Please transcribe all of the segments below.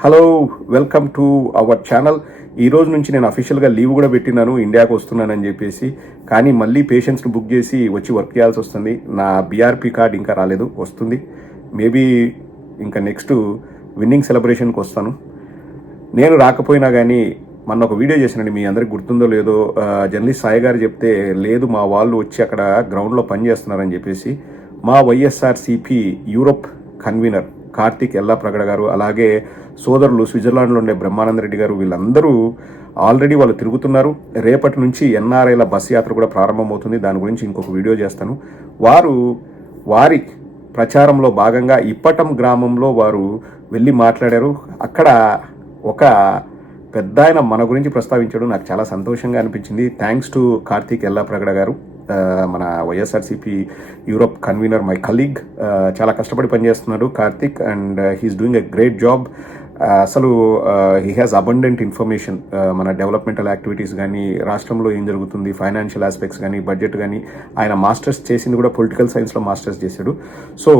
Hello welcome to our channel ఈ రోజు నుంచి నేను అఫీషియల్గా లీవ్ కూడా పెట్టినాను ఇండియాకు వస్తున్నానని చెప్పేసి. కానీ మళ్ళీ పేషెంట్స్ని బుక్ చేసి వచ్చి వర్క్ చేయాల్సి వస్తుంది. నా బీఆర్పీ కార్డ్ ఇంకా రాలేదు వస్తుంది. మేబీ ఇంకా నెక్స్ట్ విన్నింగ్ సెలబ్రేషన్కి వస్తాను. నేను రాకపోయినా కానీ మొన్న ఒక వీడియో చేసినండి మీ అందరికి గుర్తుందో లేదో. జర్నలిస్ట్ సాయి గారు చెప్తే లేదు మా వాళ్ళు వచ్చి అక్కడ గ్రౌండ్లో పనిచేస్తున్నారని చెప్పేసి. మా వైఎస్ఆర్సిపి యూరోప్ కన్వీనర్ కార్తిక్ ఎల్లా ప్రగడ గారు అలాగే సోదరులు స్విట్జర్లాండ్లో ఉండే బ్రహ్మానంద రెడ్డి గారు వీళ్ళందరూ ఆల్రెడీ వాళ్ళు తిరుగుతున్నారు. రేపటి నుంచి ఎన్ఆర్ఐల బస్ యాత్ర కూడా ప్రారంభమవుతుంది. దాని గురించి ఇంకొక వీడియో చేస్తాను. వారు వారి ప్రచారంలో భాగంగా ఇప్పటం గ్రామంలో వారు వెళ్ళి మాట్లాడారు. అక్కడ ఒక పెద్ద ఆయన మన గురించి ప్రస్తావించడం నాకు చాలా సంతోషంగా అనిపించింది. థ్యాంక్స్ టు కార్తీక్ ఎల్లా ప్రగడ గారు. మన YSRCP Europe convener my colleague చాలా కష్టపడి పనిచేస్తున్నాడు Karthik and he's doing a great job అసలు హీ హ్యాస్ అబండెంట్ ఇన్ఫర్మేషన్ మన డెవలప్మెంటల్ యాక్టివిటీస్ కానీ రాష్ట్రంలో ఏం జరుగుతుంది ఫైనాన్షియల్ ఆస్పెక్ట్స్ కానీ బడ్జెట్ కానీ ఆయన మాస్టర్స్ చేసింది కూడా పొలిటికల్ సైన్స్లో మాస్టర్స్ చేశాడు. సో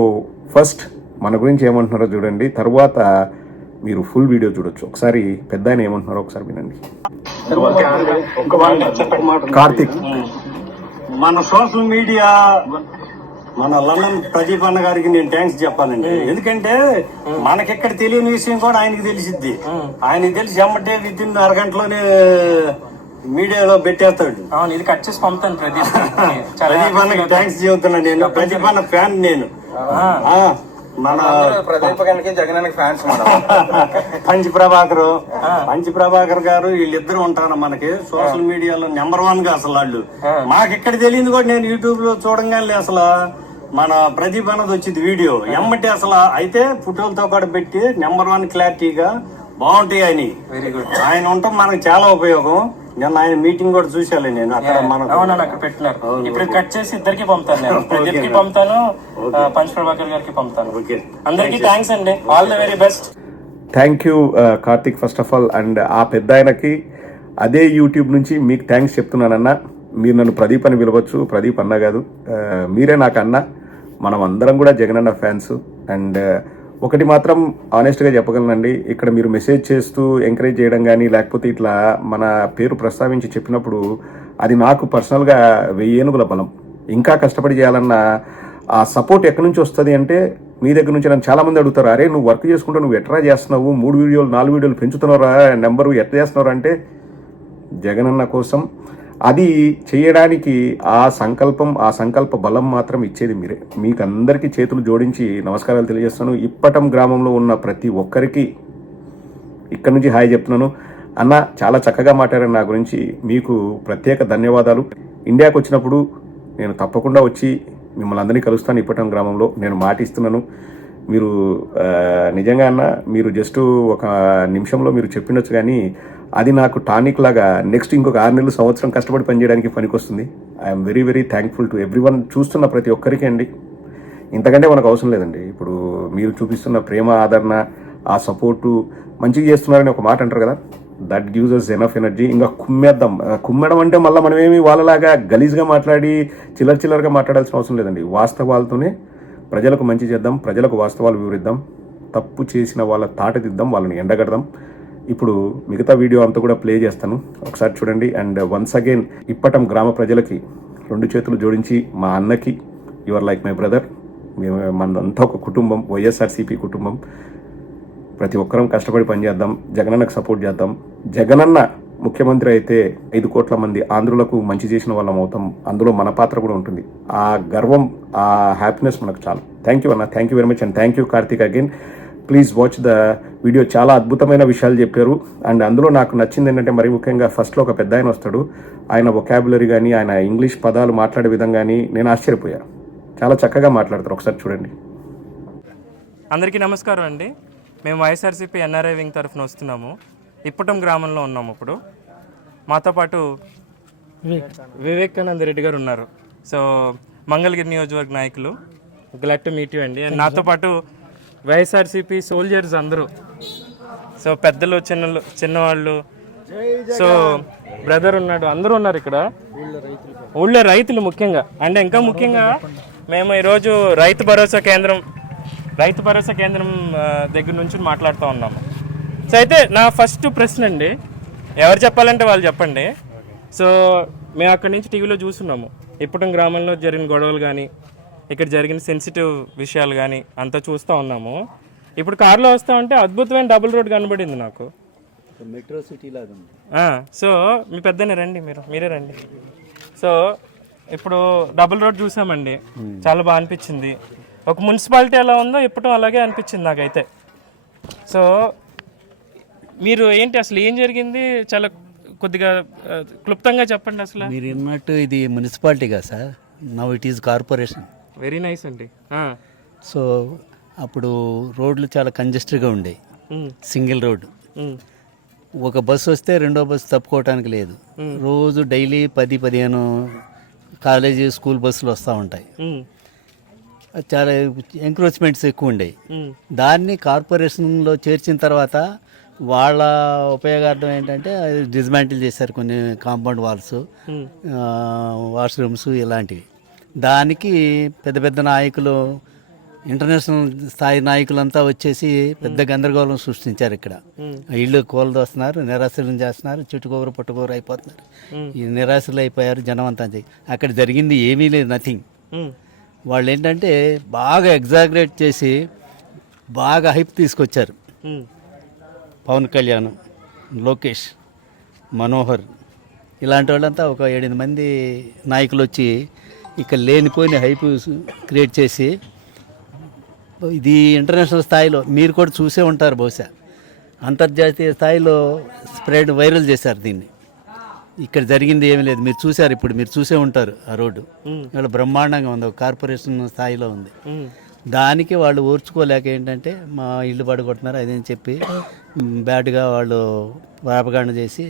ఫస్ట్ మన గురించి ఏమంటున్నారో చూడండి తర్వాత మీరు ఫుల్ వీడియో చూడొచ్చు. ఒకసారి పెద్ద ఆయన ఏమంటున్నారో ఒకసారి వినండి. కార్తిక్. మన సోషల్ మీడియా మన లండన్ ప్రదీప్ అన్న గారికి నేను థ్యాంక్స్ చెప్పాలండి. ఎందుకంటే మనకెక్కడ తెలియని విషయం కూడా ఆయనకి తెలిసిద్ది. ఆయనకి తెలిసి ఎమ్మటే విత్ ఇన్ అరగంటలోనే మీడియాలో పెట్టేస్తాడు. అవును ఇది కట్ చేసి పంపుతాను ప్రదీప్ ప్రదీప్ అన్నకి థ్యాంక్స్ చెబుతున్నా నేను. ప్రదీప్ అన్న ఫ్యాన్ నేను. మన ప్రదీప్ గారికి జగన్ ఫ్యాన్స్ మనం. పంచి ప్రభాకర్. పంచి ప్రభాకర్ గారు వీళ్ళిద్దరు ఉంటారు మనకి. సోషల్ మీడియాలో నెంబర్ వన్గా అసలు వాళ్ళు. మాకు ఎక్కడ తెలియదు కూడా నేను యూట్యూబ్లో చూడంగానే అసలు మన ప్రదీప్ అన్నది వచ్చింది వీడియో. ఎమ్మటి అసలు అయితే ఫోటోలతో కూడా పెట్టి నెంబర్ వన్ క్లారిటీగా బాగుంటాయి ఆయన వెరీ గుడ్ ఆయన ఉండటం మనకు చాలా ఉపయోగం. నిన్న ఆయన మీటింగ్ కూడా చూసాలే నేను. అక్కడ మనకు అవునన్నా అక్కడ పెట్టినారు. ఇప్పుడు కట్ చేసి ఇద్దరికి పంపుతాను నేను. ప్రదీప్కి పంపుతాను పంచ్ ప్రభాకర్ గారికి పంపుతాను. ఓకే. అందరికి థ్యాంక్స్ అండి. All the very best thank you Karthik first of all and ఆ పెద్ద ఆయనకి అదే యూట్యూబ్ నుంచి మీకు థ్యాంక్స్ చెప్తున్నానన్న. మీరు నన్ను ప్రదీప్ అని పిలవచ్చు. ప్రదీప్ అన్న కాదు. మీరే నాకు అన్న మనం అందరం కూడా జగనన్న ఫ్యాన్స్ అండ్ ఒకటి మాత్రం ఆనెస్ట్గా చెప్పగలనండి. ఇక్కడ మీరు మెసేజ్ చేస్తూ ఎంకరేజ్ చేయడం కానీ లేకపోతే ఇట్లా మన పేరు ప్రస్తావించి చెప్పినప్పుడు అది నాకు పర్సనల్గా వెయ్యేనుగుల బలం. ఇంకా కష్టపడి చేయాలన్న ఆ సపోర్ట్ ఎక్కడి నుంచి వస్తుంది అంటే మీ దగ్గర నుంచి నన్ను చాలామంది అడుగుతారు అరే నువ్వు వర్క్ చేసుకుంటూ నువ్వు ఎట్రా చేస్తున్నావు? మూడు వీడియోలు నాలుగు వీడియోలు పెంచుతున్నారా నెంబరు ఎట్లా చేస్తున్నారా అంటే జగనన్న కోసం అది చేయడానికి ఆ సంకల్పం ఆ సంకల్ప బలం మాత్రం ఇచ్చేది మీరే. మీకు అందరికీ చేతులు జోడించి నమస్కారాలు తెలియజేస్తాను ఇప్పటం గ్రామంలో ఉన్న ప్రతి ఒక్కరికి ఇక్కడ నుంచి హాయ్ చెప్తున్నాను. అన్న చాలా చక్కగా మాట్లాడారు నా గురించి. మీకు ప్రత్యేక ధన్యవాదాలు. ఇండియాకు వచ్చినప్పుడు నేను తప్పకుండా వచ్చి మిమ్మల్ని అందరినీ కలుస్తాను ఇప్పటం గ్రామంలో. నేను మాట ఇస్తున్నాను మీరు నిజంగా అన్న మీరు జస్ట్ ఒక నిమిషంలో మీరు చెప్పినొచ్చు కానీ అది నాకు టానిక్ లాగా నెక్స్ట్ ఇంకొక ఆరు నెలలు సంవత్సరం కష్టపడి పనిచేయడానికి పనికొస్తుంది. I'm very very thankful to everyone చూస్తున్న ప్రతి ఒక్కరికి అండి. ఇంతకంటే మనకు అవసరం లేదండి. ఇప్పుడు మీరు చూపిస్తున్న ప్రేమ ఆదరణ ఆ సపోర్టు మంచిగా చేస్తున్నారని ఒక మాట అంటారు కదా. That gives us enough energy ఇంకా కుమ్మేద్దాం. కుమ్మడం అంటే మళ్ళీ మనమేమి వాళ్ళలాగా గలీజ్గా మాట్లాడి చిల్లర చిల్లరగా మాట్లాడాల్సిన అవసరం లేదండి. వాస్తవాలతోనే ప్రజలకు మంచి చేద్దాం. ప్రజలకు వాస్తవాలు వివరిద్దాం. తప్పు చేసిన వాళ్ళ తాటదిద్దాం వాళ్ళని ఎండగడదాం. ఇప్పుడు మిగతా వీడియో అంతా కూడా ప్లే చేస్తాను. ఒకసారి చూడండి. అండ్ వన్స్ అగైన్ ఇప్పటం గ్రామ ప్రజలకి రెండు చేతులు జోడించి మా అన్నకి యువర్ లైక్ మై బ్రదర్ మేము మనదంతా ఒక కుటుంబం వైఎస్ఆర్సీపీ కుటుంబం. ప్రతి ఒక్కరం కష్టపడి పనిచేద్దాం జగనన్నకు సపోర్ట్ చేద్దాం. జగనన్న ముఖ్యమంత్రి అయితే ఐదు కోట్ల మంది ఆంధ్రులకు మంచి చేసిన వాళ్ళం అవుతాం. అందులో మన పాత్ర కూడా ఉంటుంది. ఆ గర్వం ఆ హ్యాపీనెస్ మనకు చాలు. థ్యాంక్ యూ అన్న. Thank you very much and thank you Karthik again. Please watch the video చాలా అద్భుతమైన విషయాలు చెప్పారు. అండ్ అందులో నాకు నచ్చింది ఏంటంటే మరి ముఖ్యంగా ఫస్ట్లో ఒక పెద్ద ఆయన వస్తాడు. ఆయన వొకాబులరీ కానీ ఆయన ఇంగ్లీష్ పదాలు మాట్లాడే విధం కానీ నేను ఆశ్చర్యపోయా. చాలా చక్కగా మాట్లాడతారు. ఒకసారి చూడండి. అందరికీ నమస్కారం అండి. మేము వైఎస్ఆర్సీపీ ఎన్ఆర్ఐ వింగ్ తరఫున వస్తున్నాము. ఇప్పటం గ్రామంలో ఉన్నాము ఇప్పుడు. మాతో పాటు వివేకానంద రెడ్డి గారు ఉన్నారు. సో మంగళగిరి నియోజకవర్గ నాయకులు. గ్లాడ్ టు మీట్ యూ అండి. నాతో పాటు వైఎస్ఆర్సీపీ సోల్జర్స్ అందరూ. సో పెద్దలు చిన్న చిన్నవాళ్ళు. సో బ్రదర్ ఉన్నాడు. అందరూ ఉన్నారు ఇక్కడ. ఊళ్ళో రైతులు ముఖ్యంగా. అంటే ఇంకా ముఖ్యంగా మేము ఈరోజు రైతు భరోసా కేంద్రం రైతు భరోసా కేంద్రం దగ్గర నుంచి మాట్లాడుతూ ఉన్నాము సో అయితే నా ఫస్ట్ ప్రశ్న అండి. ఎవరు చెప్పాలంటే వాళ్ళు చెప్పండి. సో మేము అక్కడి నుంచి టీవీలో చూస్తున్నాము. ఇప్పటి గ్రామంలో జరిగిన గొడవలు కానీ ఇక్కడ జరిగిన సెన్సిటివ్ విషయాలు కానీ అంతా చూస్తూ ఉన్నాము. ఇప్పుడు కారులో వస్తా ఉంటే అద్భుతమైన డబుల్ రోడ్ కనబడింది నాకు. మెట్రో సిటీ లాగా ఉంది. ఆ, సో మీ పెద్దనే రండి మీరు మీరే రండి. సో ఇప్పుడు డబుల్ రోడ్ చూసామండి. చాలా బాగా అనిపించింది. ఒక మున్సిపాలిటీ ఎలా ఉందో ఇప్పుడు అలాగే అనిపించింది నాకైతే. సో మీరు ఏంటి అసలు ఏం జరిగింది? చాలా కొద్దిగా క్లుప్తంగా చెప్పండి అసలు. మీరు విన్నట్టు ఇది మున్సిపాలిటీ కదా sir. Now it is corporation very nice అండి. సో అప్పుడు రోడ్లు చాలా కంజెస్టెడ్గా ఉండేవి సింగిల్ రోడ్డు ఒక బస్సు వస్తే రెండో బస్సు తప్పుకోవటానికి లేదు. రోజు డైలీ పది పదిహేను కాలేజీ స్కూల్ బస్సులు వస్తూ ఉంటాయి. చాలా ఎంక్రోచ్మెంట్స్ ఎక్కువ ఉండేవి. దాన్ని కార్పొరేషన్లో చేర్చిన తర్వాత వాళ్ళ ఉపయోగార్థం ఏంటంటే అది డిస్మాంటిల్ చేశారు కొన్ని కాంపౌండ్ వాల్స్. వాష్రూమ్స్ ఇలాంటివి. దానికి పెద్ద పెద్ద నాయకులు ఇంటర్నేషనల్ స్థాయి నాయకులంతా వచ్చేసి పెద్ద గందరగోళం సృష్టించారు ఇక్కడ. ఇళ్ళు కూలదోస్తున్నారు నిరాశలు చేస్తున్నారు చుట్టుకోరు పుట్టుకోరు అయిపోతున్నారు. ఈ నిరాశలు అయిపోయారు జనం అంతా. అక్కడ జరిగింది ఏమీ లేదు నథింగ్ వాళ్ళు ఏంటంటే బాగా ఎగ్జాగరేట్ చేసి బాగా హైప్ తీసుకొచ్చారు. పవన్ కళ్యాణ్ లోకేష్ మనోహర్ ఇలాంటి వాళ్ళంతా ఒక ఏడెనిమిది మంది నాయకులు వచ్చి ఇక్కడ లేనిపోయిన హైప్ క్రియేట్ చేసి ఇది ఇంటర్నేషనల్ స్థాయిలో మీరు కూడా చూసే ఉంటారు బహుశా. అంతర్జాతీయ స్థాయిలో స్ప్రెడ్ వైరల్ చేశారు దీన్ని. ఇక్కడ జరిగింది ఏమీ లేదు. మీరు చూశారు ఇప్పుడు మీరు చూసే ఉంటారు ఆ రోడ్డు. ఇక్కడ బ్రహ్మాండంగా ఉంది కార్పొరేషన్ స్థాయిలో ఉంది. దానికి వాళ్ళు ఓర్చుకోలేక ఏంటంటే మా ఇల్లు పడగొడుతున్నారు అదని చెప్పి బ్యాడ్గా వాళ్ళు వ్యాపకాండ చేసి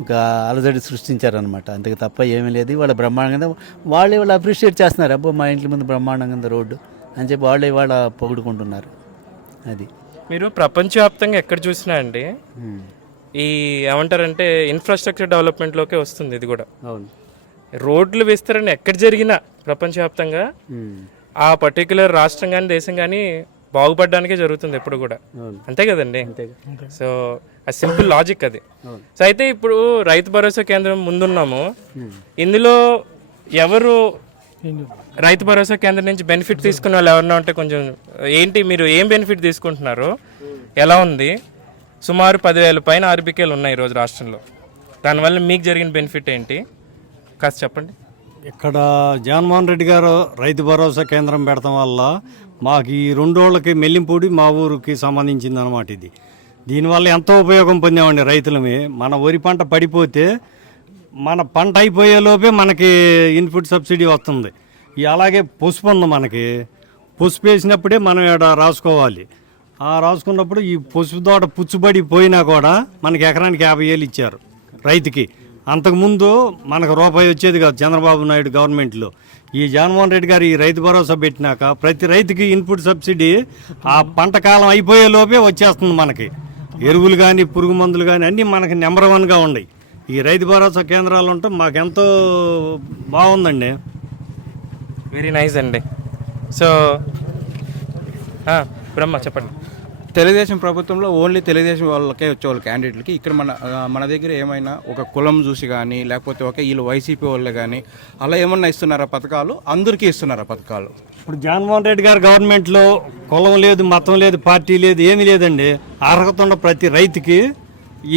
ఒక అలజడి సృష్టించారనమాట అంతకు తప్ప ఏమీ లేదు. వాళ్ళ బ్రహ్మాండంగా వాళ్ళు వాళ్ళు అప్రిషియేట్ చేస్తున్నారు. అబ్బో మా ఇంటి ముందు బ్రహ్మాండంగా రోడ్డు అని చెప్పి వాళ్ళు ఇవాళ పొగుడుకుంటున్నారు. అది. మీరు ప్రపంచవ్యాప్తంగా ఎక్కడ చూసినా అండి. ఈ ఏమంటారంటే ఇన్ఫ్రాస్ట్రక్చర్ డెవలప్మెంట్లోకే వస్తుంది ఇది కూడా. అవును. రోడ్లు విస్తరణ ఎక్కడ జరిగినా ప్రపంచవ్యాప్తంగా. ఆ పర్టికులర్ రాష్ట్రం కానీ దేశం కానీ బాగుపడడానికే జరుగుతుంది ఎప్పుడు కూడా. అంతే కదండి? సో ఆ సింపుల్ లాజిక్ అది. సో అయితే ఇప్పుడు రైతు భరోసా కేంద్రం ముందున్నాము. ఇందులో ఎవరు రైతు భరోసా కేంద్రం నుంచి బెనిఫిట్ తీసుకున్న వాళ్ళు ఎవరన్నా ఉంటే కొంచెం ఏంటి మీరు ఏం బెనిఫిట్ తీసుకుంటున్నారు? ఎలా ఉంది? సుమారు పదివేల పైన ఆర్బికేలు ఉన్నాయి ఈరోజు రాష్ట్రంలో. దానివల్ల మీకు జరిగిన బెనిఫిట్ ఏంటి? కాస్త చెప్పండి. ఇక్కడ జగన్మోహన్ రెడ్డి గారు రైతు భరోసా కేంద్రం పెడతాం వల్ల మాకు ఈ రెండు రోజులకి మెల్లింపూడి మా ఊరికి సంబంధించింది అనమాట ఇది. దీనివల్ల ఎంతో ఉపయోగం పొందామండి రైతులమే. మన వరి పంట పడిపోతే మన పంట అయిపోయేలోపే మనకి ఇన్పుట్ సబ్సిడీ వస్తుంది. అలాగే పసుపు ఉంది మనకి. పసుపు వేసినప్పుడే మనం ఇక్కడ రాసుకోవాలి. ఆ రాసుకున్నప్పుడు ఈ పసుపు తోట పుచ్చుబడి పోయినా కూడా మనకి ఎకరానికి యాభై వేలు ఇచ్చారు రైతుకి. అంతకుముందు మనకు రూపాయి వచ్చేది కాదు చంద్రబాబు నాయుడు గవర్నమెంట్లో. ఈ జగన్మోహన్ రెడ్డి గారు ఈ రైతు భరోసా పెట్టినాక ప్రతి రైతుకి ఇన్పుట్ సబ్సిడీ ఆ పంట కాలం అయిపోయే లోపే వచ్చేస్తుంది మనకి. ఎరువులు కానీ పురుగు మందులు కానీ అన్నీ మనకి నెంబర్ వన్గా ఉన్నాయి. ఈ రైతు భరోసా కేంద్రాలు ఉంటే మాకెంతో బాగుందండి. వెరీ నైస్ అండి. సో బ్రహ్మ చెప్పండి. తెలుగుదేశం ప్రభుత్వంలో ఓన్లీ తెలుగుదేశం వాళ్ళకే వచ్చేవాళ్ళు క్యాండిడేట్లకి ఇక్కడ మన మన దగ్గర ఏమైనా ఒక కులం చూసి కానీ లేకపోతే ఒక వీళ్ళు వైసీపీ వాళ్ళు కానీ అలా ఏమన్నా ఇస్తున్నారా పథకాలు? అందరికీ ఇస్తున్నారా పథకాలు? ఇప్పుడు జగన్మోహన్ రెడ్డి గారు గవర్నమెంట్లో కులం లేదు మతం లేదు పార్టీ లేదు ఏమీ లేదండి. అర్హత ఉన్న ప్రతి రైతుకి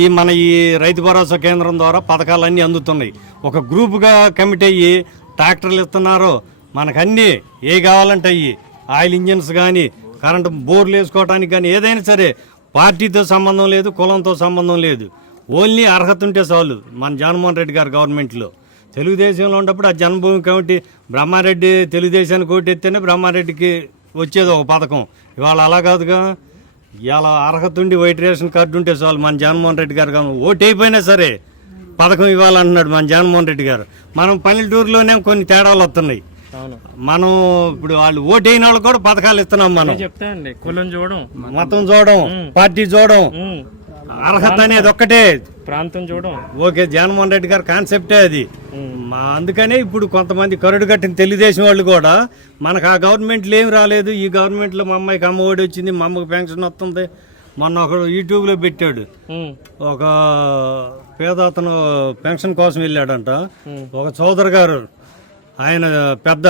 ఈ మన ఈ రైతు భరోసా కేంద్రం ద్వారా పథకాలన్నీ అందుతున్నాయి. ఒక గ్రూపుగా కమిట్ అయ్యి ట్రాక్టర్లు ఇస్తున్నారు. మనకన్నీ ఏ కావాలంటే అయ్యి ఆయిల్ ఇంజిన్స్ కానీ కరెంటు బోర్లు వేసుకోవడానికి కానీ ఏదైనా సరే పార్టీతో సంబంధం లేదు కులంతో సంబంధం లేదు. ఓన్లీ అర్హత ఉంటే చాలు మన జగన్మోహన్ రెడ్డి గారు గవర్నమెంట్లో. తెలుగుదేశంలో ఉన్నప్పుడు ఆ జన్మభూమి కమిటీ బ్రహ్మారెడ్డి తెలుగుదేశానికి ఓటు ఎత్తేనే బ్రహ్మారెడ్డికి వచ్చేది ఒక పథకం. ఇవాళ అలా కాదుగా. ఇలా అర్హత ఉండి వైట్ రేషన్ కార్డు ఉంటే చాలు మన జగన్మోహన్ రెడ్డి గారు ఓటు అయిపోయినా సరే పథకం ఇవ్వాలంటున్నాడు మన జగన్మోహన్ రెడ్డి గారు. మనం పల్లెటూరులోనే కొన్ని తేడాలు వస్తున్నాయి. మనం ఇప్పుడు వాళ్ళు ఓటు అయిన వాళ్ళకి కూడా పథకాలు ఇస్తున్నాం మనం. చెప్తా అండి కులం చూడడం. మతం చూడడం పార్టీ చూడడం ఉమ్, అర్హత అనేది ఒక్కటే. ప్రాంతం చూడడం. ఓకే జగన్మోహన్ రెడ్డి గారి కాన్సెప్టే అది. మా అందుకనే ఇప్పుడు కొంతమంది కరుడు కట్టిన తెలుగుదేశం వాళ్ళు కూడా మనకు ఆ గవర్నమెంట్లో ఏం రాలేదు. ఈ గవర్నమెంట్లో మా అమ్మాయికి అమ్మ ఒడి వచ్చింది మా అమ్మకి పెన్షన్ వస్తుంది. మొన్న ఒకడు యూట్యూబ్లో పెట్టాడు. ఒక పేద అతను పెన్షన్ కోసం వెళ్ళాడంట. ఒక చౌదరి గారు ఆయన పెద్ద.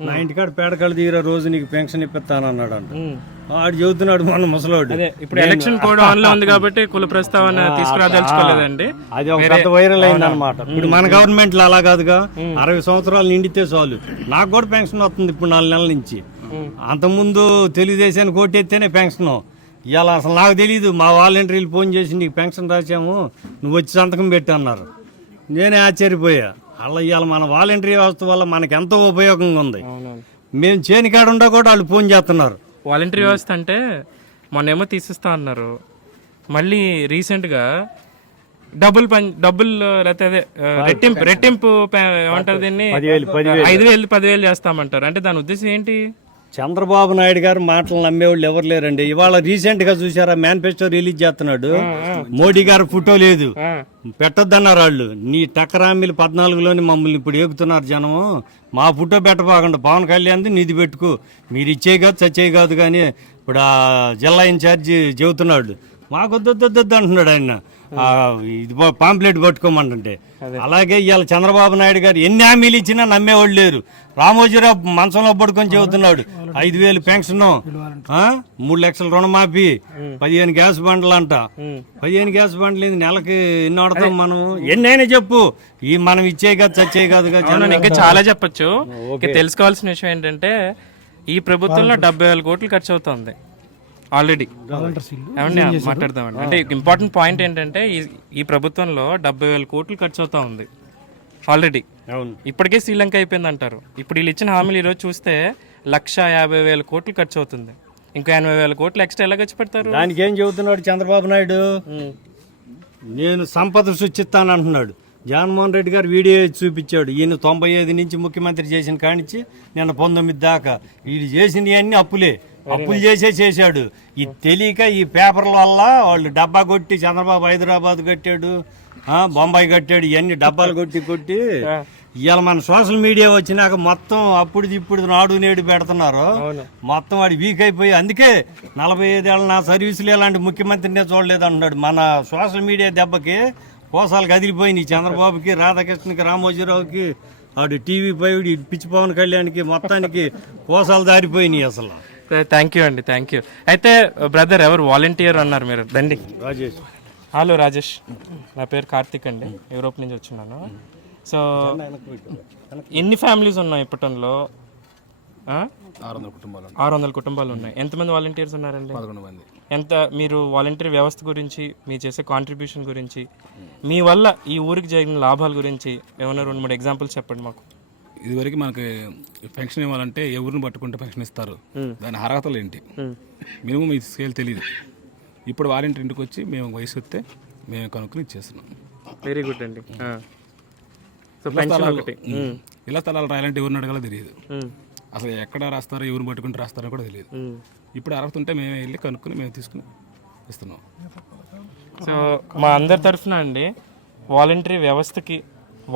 నా ఇంటికాడ పేడకళ్ళు తీరా రోజు నీకు పెన్షన్ ఇప్పిస్తానన్నాడంట. ఉమ్. ఆడు చెబుతున్నాడు మన ముసలోడు. ఇప్పుడు ఎలక్షన్ కోడ్ ఆన్లో ఉంది కాబట్టి కుల ప్రస్తావన తీసుకురాదలుచుకోలేదండి. అది ఒక పెద్ద వైరల్ అయింది అనమాట ఇప్పుడు మన గవర్నమెంట్లో అలా కాదుగా. అరవై సంవత్సరాలు నిండితే చాలు. నాకు కూడా పెన్షన్ వస్తుంది ఇప్పుడు నాలుగు నెలల నుంచి. అంతకుముందు తెలుగుదేశానికి ఓటెత్తేనే పెన్షన్. ఇవాళ అసలు నాకు తెలియదు మా వాలంటీర్లు ఫోన్ చేసి నీకు పెన్షన్ రాసాము నువ్వు వచ్చి సంతకం పెట్టి అన్నారు. నేనే ఆశ్చర్యపోయా. అలా ఇవాళ మన వాలంటీర్ వ్యవస్థ వల్ల మనకి ఎంతో ఉపయోగంగా ఉంది. మేము చేనికాడ ఉండా కూడా వాళ్ళు ఫోన్ చేస్తున్నారు. వాలంటరీ వ్యవస్థ అంటే మొన్నేమో తీసిస్తా అన్నారు. మళ్ళీ రీసెంట్గా డబుల్ పని డబుల్ లేకపోతే అదే రెట్టింపు రెట్టింపు పే- ఏమంటారు దీన్ని? ఐదు వేలు పదివేలు చేస్తామంటారు. అంటే దాని ఉద్దేశం ఏంటి? చంద్రబాబు నాయుడు గారు మాటలు నమ్మేవాళ్ళు ఎవరు లేరండి. ఇవాళ రీసెంట్గా చూసారా మేనిఫెస్టో రిలీజ్ చేస్తున్నాడు. మోడీ గారు ఫోటో లేదు. పెట్టొద్దన్నారు వాళ్ళు. నీ టక్కరామిలు పద్నాలుగులోని మమ్మల్ని ఇప్పుడు ఏగుతున్నారు జనము. మా ఫోటో పెట్టబాకండి. పవన్ కళ్యాణ్ నీది పెట్టుకో. మీరు ఇచ్చే కాదు చచ్చే కాదు కానీ ఇప్పుడు ఆ జిల్లా ఇన్ఛార్జి చెబుతున్నాడు. మాకు వద్దొద్దొద్దు అంటున్నాడు ఆయన. ఇది పాంప్లెట్ పట్టుకోమంటుంటే. అలాగే ఇవాళ చంద్రబాబు నాయుడు గారు ఎన్ని హామీలు ఇచ్చినా నమ్మేవాళ్ళు లేరు. రామోజీరావు మంచంలో పడుకొని చెబుతున్నాడు. ఐదు వేలు పెన్షన్ మూడు లక్షల రుణమాఫీ పదిహేను గ్యాస్ బండ్లు అంట పదిహేను గ్యాస్ బండ్లు ఏంది? నెలకి ఎన్ని ఆడతాం మనం? ఎన్నైనా చెప్పు. ఈ మనం ఇచ్చే కాదు చచ్చే అవును, ఇంకా చాలా చెప్పొచ్చు. ఇంకా తెలుసుకోవాల్సిన విషయం ఏంటంటే ఈ ప్రభుత్వంలో డెబ్బై వేల కోట్లు ఖర్చు అవుతుంది ఆల్రెడీ ఏమండి మాట్లాడదామండి. అంటే ఇంపార్టెంట్ పాయింట్ ఏంటంటే ఈ ప్రభుత్వంలో డెబ్బై వేల కోట్లు ఖర్చు అవుతా ఉంది. ఆల్రెడీ అవును. ఇప్పటికే శ్రీలంక అయిపోయింది అంటారు ఇప్పుడు వీళ్ళు ఇచ్చిన హామీలు ఈరోజు చూస్తే లక్ష యాభై వేల కోట్లు ఖర్చు అవుతుంది ఇంకా ఎనభై వేల కోట్లు ఎక్స్ట్రా ఎలా ఖర్చు పెడతారు? దానికి ఏం చెబుతున్నాడు చంద్రబాబు నాయుడు? నేను సంపద సృష్టిస్తాను అంటున్నాడు జగన్మోహన్ రెడ్డి గారు వీడియో చూపించాడు. ఈయన తొంభై ఐదు నుంచి ముఖ్యమంత్రి చేసిన కానించి నిన్న పంతొమ్మిది దాకా. వీడు చేసినవి అన్ని అప్పులే. అప్పులు చేసే చేశాడు. ఇది తెలియక ఈ పేపర్ల వల్ల వాళ్ళు డబ్బా కొట్టి చంద్రబాబు హైదరాబాద్ కట్టాడు బొంబాయి కట్టాడు ఇవన్నీ డబ్బాలు కొట్టి కొట్టి ఇవాళ మన సోషల్ మీడియా వచ్చినాక మొత్తం అప్పుడు ఇప్పుడు నాడు నేడు పెడుతున్నారు. మొత్తం వాడు వీక్ అయిపోయి అందుకే నలభై ఐదేళ్ళ నా సర్వీసులు ఇలాంటి ముఖ్యమంత్రినే చూడలేదు అంటున్నాడు. మన సోషల్ మీడియా దెబ్బకి కోసాలు కదిలిపోయినాయి. చంద్రబాబుకి రాధాకృష్ణకి రామోజీరావుకి వాడు టీవీ పై పిచ్చి పవన్ కళ్యాణ్కి మొత్తానికి కోసాలు దారిపోయినాయి అసలు. థ్యాంక్ యూ అండి థ్యాంక్ యూ అయితే బ్రదర్ ఎవరు? వాలంటీర్ అన్నారు మీరు. రండి రాజేష్. హలో రాజేష్. నా పేరు కార్తిక్ అండి. యూరోప్ నుంచి వచ్చినాను. సో ఎన్ని ఫ్యామిలీస్ ఉన్నాయి ఇప్పటంలో? ఆరు వందల కుటుంబాలు. ఉన్నాయి. ఎంతమంది వాలంటీర్స్ ఉన్నారండి? మంది. ఎంత మీరు వాలంటీర్ వ్యవస్థ గురించి మీరు చేసే కాంట్రిబ్యూషన్ గురించి మీ వల్ల ఈ ఊరికి జరిగిన లాభాల గురించి ఏమైనా రెండు మూడు ఎగ్జాంపుల్స్ చెప్పండి మాకు. ఇదివరకు మనకి పెన్షన్ ఇవ్వాలంటే ఎవరిని పట్టుకుంటే పెన్షన్ ఇస్తారు? దాని అర్హతలు ఏంటి? మినిమం ఈ స్కేల్ తెలియదు ఇప్పుడు వాలంటీర్ ఇంటికి వచ్చి మేము వయసు వస్తే మేము కనుక్కొని ఇచ్చేస్తున్నాం. వెరీ గుడ్ అండి. ఇలా స్థలాలు రాయాలంటే ఎవరిని అడగాలో తెలియదు. అసలు ఎక్కడ రాస్తారో ఎవరిని పట్టుకుంటే రాస్తారో కూడా తెలియదు. ఇప్పుడు అర్హత ఉంటే మేము వెళ్ళి కనుక్కొని మేము తీసుకుని ఇస్తున్నాం. సో మా అందరి తరఫున అండి వాలంటరీ వ్యవస్థకి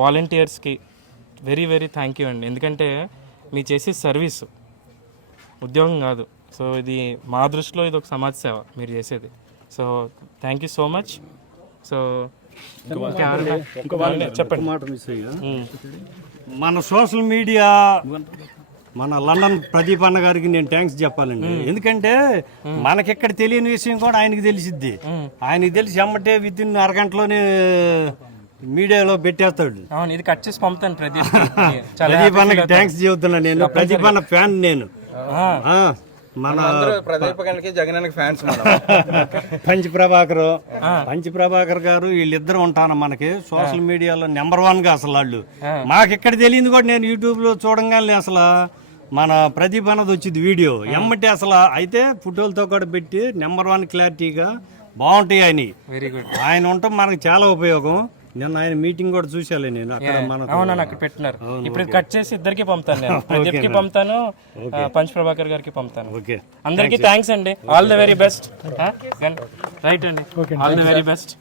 వాలంటీర్స్కి వెరీ వెరీ థ్యాంక్ యూ అండి. ఎందుకంటే మీరు చేసే సర్వీస్ ఉద్యోగం కాదు. సో ఇది మా దృష్టిలో ఇది ఒక సమాజ సేవ మీరు చేసేది. So thank you so much. So చెప్పండి. మన సోషల్ మీడియా మన లండన్ ప్రదీప్ అన్న గారికి నేను థ్యాంక్స్ చెప్పాలండి. ఎందుకంటే మనకెక్కడ తెలియని విషయం కూడా ఆయనకి తెలిసిద్ది. ఆయనకి తెలిసి అమ్మటే విత్ ఇన్ అరగంటలోనే మీడియాలో పెట్టేస్తాడు. అవును ఇది కట్ చేసి పంపుతాను ప్రదీప్. చాలా ప్రదీప్ అన్నకి థ్యాంక్స్ చెబుతున్నా నేను. ప్రదీప్ అన్న ఫ్యాన్ నేను. ఆ, మన ప్రదీపకానికి జగనానికి ఫ్యాన్స్ మనం పంచి ప్రభాకర్. పంచి ప్రభాకర్ గారు వీళ్ళిద్దరు ఉంటాను మనకి. సోషల్ మీడియాలో నెంబర్ వన్గా అసలు వాళ్ళు. మాకు ఎక్కడ తెలియదు కూడా నేను యూట్యూబ్లో చూడంగానే అసలు మన ప్రదీప్ అన్నది వచ్చింది వీడియో. ఎమ్మటి అసలు అయితే ఫోటోలతో కూడా పెట్టి నెంబర్ వన్ క్లారిటీగా బాగుంటాయి ఆయన వెరీ గుడ్ ఆయన ఉండటం మనకు చాలా ఉపయోగం. నిన్న ఆయన మీటింగ్ కూడా చూసాలే నేను అక్కడ మన అవునన్నా అక్కడ పెట్టినారు. ఇప్పుడు ఇది కట్ చేసి ఇద్దరికి పంపుతాను నేను. ప్రదీప్కి పంపుతాను పంచ్ ప్రభాకర్ గారికి పంపుతాను. ఓకే. అందరికీ థ్యాంక్స్ అండి. All the very best right అండి. All the very best